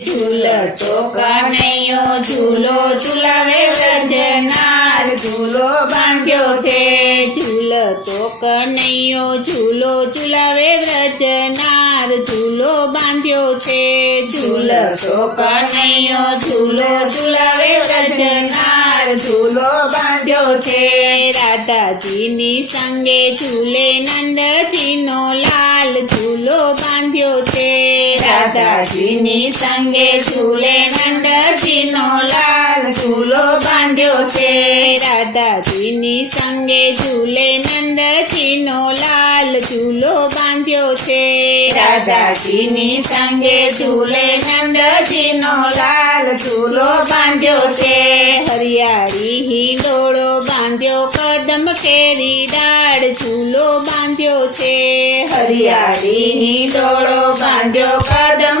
ઝૂલતો કનૈયો ઝૂલો ઝૂલાવે વ્રજનાર ઝૂલો બાંધ્યો છે ઝૂલતો કનૈયો ઝૂલો ઝૂલાવે વ્રજનાર ઝૂલો બાંધ્યો છે ઝૂલતો કનૈયો ઝૂલો ઝૂલાવે વ્રજનાર ઝૂલો બાંધ્યો છે રાધાજીની સંગે ઝૂલે નંદજીનો લાલ ઝૂલો બાંધ્યો છે રાધાજીની સંગે ઝૂલે નંદજીનો લાલ ઝૂલો બાંધ્યો છે રાધાજીની સંગે ઝૂલે નંદજીનો લાલ ઝૂલો બાંધ્યો છે રાધાજીની સંગે ઝૂલે નંદજીનો લાલ ઝૂલો બાંધ્યો છે હરિયાળી હિંડોળો બાંધ્યો કદમ કેરી ડાળ ઝૂલો બાંધ્યો છે હરિયાળી હિંડોળો બાંધ્યો કદમ